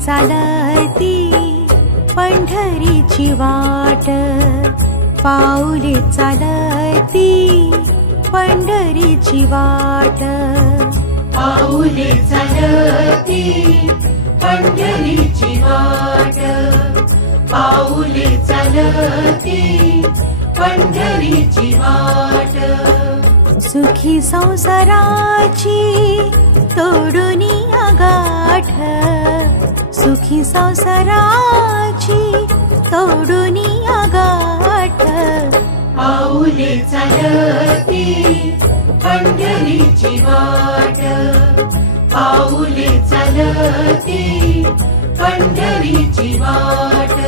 चालती पंढरीची वाट, पाऊले चालती पंढरीची वाट, पाऊले चालती पंढरीची वाट, पाऊले चालती पंढरीची वाट. सुखी संसाराची तोडून गाठ, सुखी संसाराची तोडून गाठ, पाऊले चालती पंढरीची वाट, पाऊले चालती पंढरीची वाट.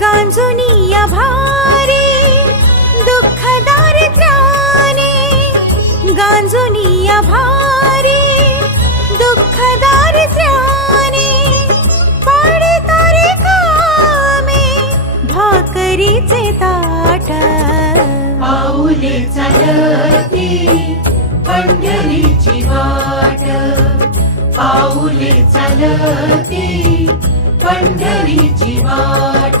गांजुनिया भारी दुःख दारिद्र्याने, गांजुनिया भारी दुःख दारिद्र्याने, पडतारे कामे भाकरीचे ताट, पाऊले चालती पंढरीची वाट, पाऊले चालती पंढरीची वाट.